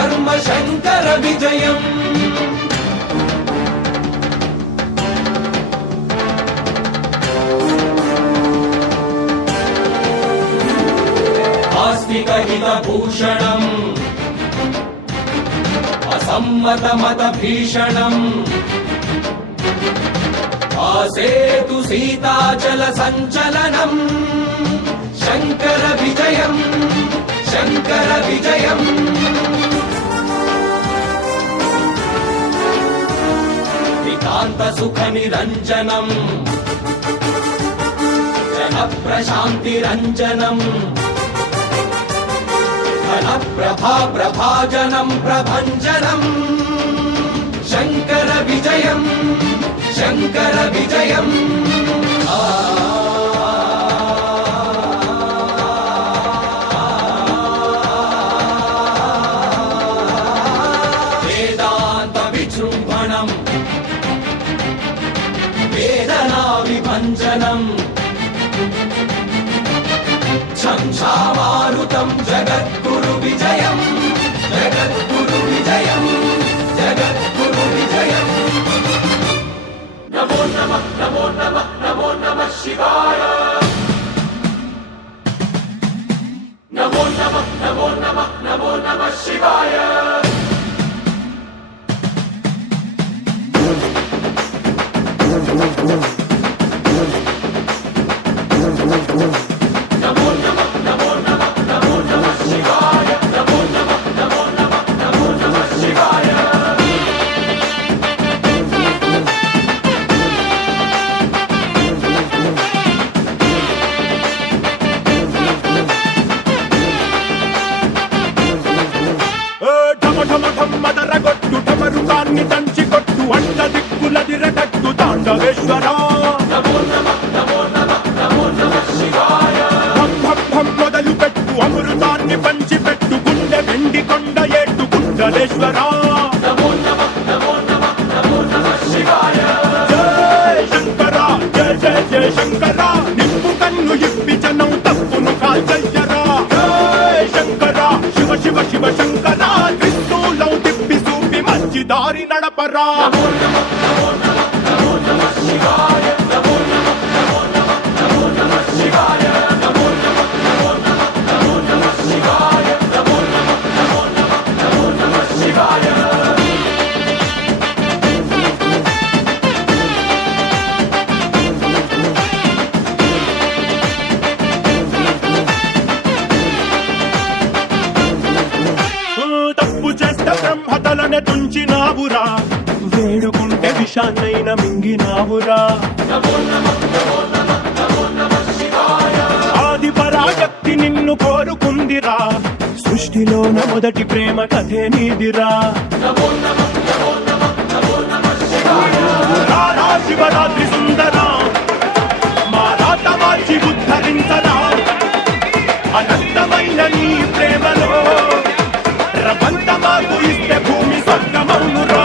ధర్మ శంకర విజయం ఆస్తిక హిత భూషణం అసమ్మత మత భీషణం ఆసేతు సీతాచల సంచలనం శంకర విజయం శంకర విజయం నితాంత సుఖ నిరంజనం జన ప్రశాంతిరంజనం ఘన ప్రభా ప్రభాజనం ప్రభంజనం శంకర విజయం శంకర విజయం వేదాంత విజృంభణం వేదనా విభంజనం ఛంఛామారుతం జగద్గురు విజయం జగద్గురు విజయం జగద్గురు విజయం నమో నమః నమో నమః నమో నమః శివాయ నమో నమః నమో నమః నమో నమః శివాయ ఢమరుకాన్ని దంచి కొట్టు అంట దిక్కులదిరగట్టు తాండవేశ్వరా మొదలు పెట్టు అమృతాన్ని పంచి పెట్టు గుండె వెండి కొండ ఏట్టు కుండలేశ్వరా జయ శంకరా జయ జయ జయ శంకరా నిప్పు కన్ను ఇప్పి జనం తప్పును కాల్చయ్యరా జయ శంకరా శివ శివ శివ శంకరా త్రిశూలం తిప్పి చూపి మంచి దారి నడపరా బ్రహ్మతలనే తుంచినావురా వేడుకుంటే విషాన్నైన మింగినావురా ఆది పరాశక్తి నిన్ను కోరుకుందిరా సృష్టిలోన మొదటి ప్రేమ కథే నీదిరా శివరాత్రి సుందరా మా రాత మార్చి ఉద్ధరించరా అనంతమైన నీ ప్రేమలో ప్రపంచమాకు ఇస్తే భూమి స్వర్గమౌనురా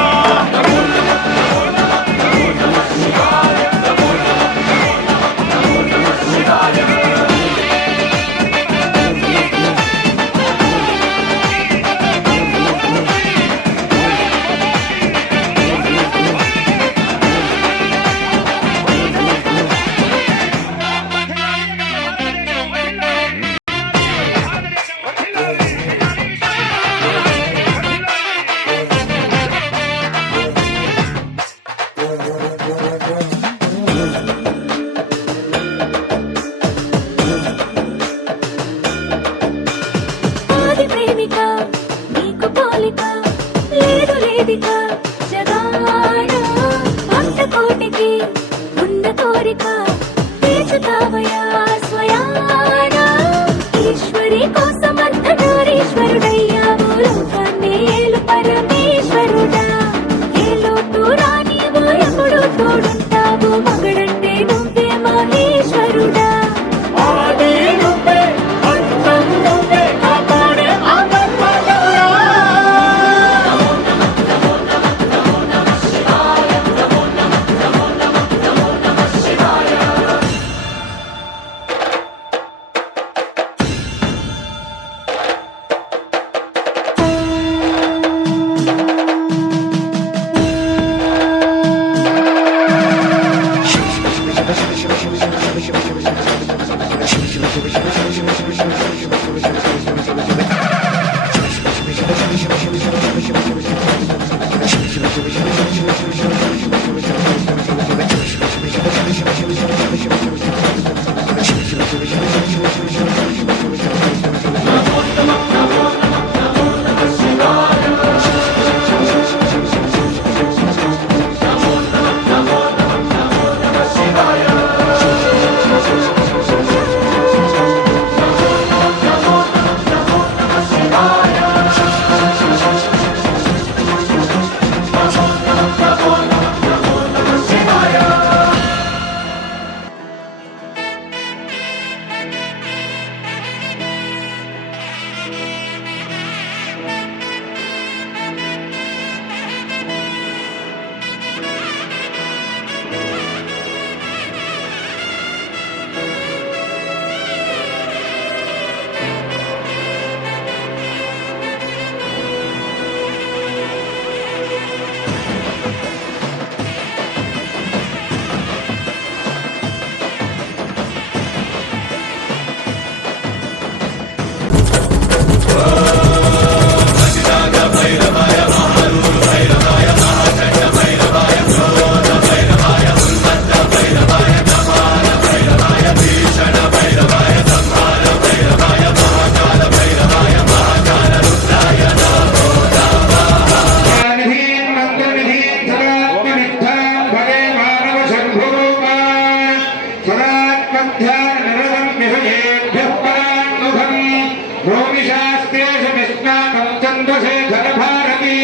चन्द्रशेखर भारती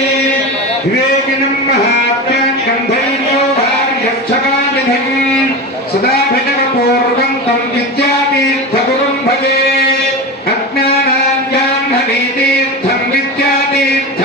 विवेकिनं महात्म्यां गन्धैर्योगार्यक्षकानिधिं सदाभिनवपूर्वं तं विद्यातीर्थगुरुं भजे अज्ञानाञ्जाह्नवीतीर्थं विद्यातीर्थ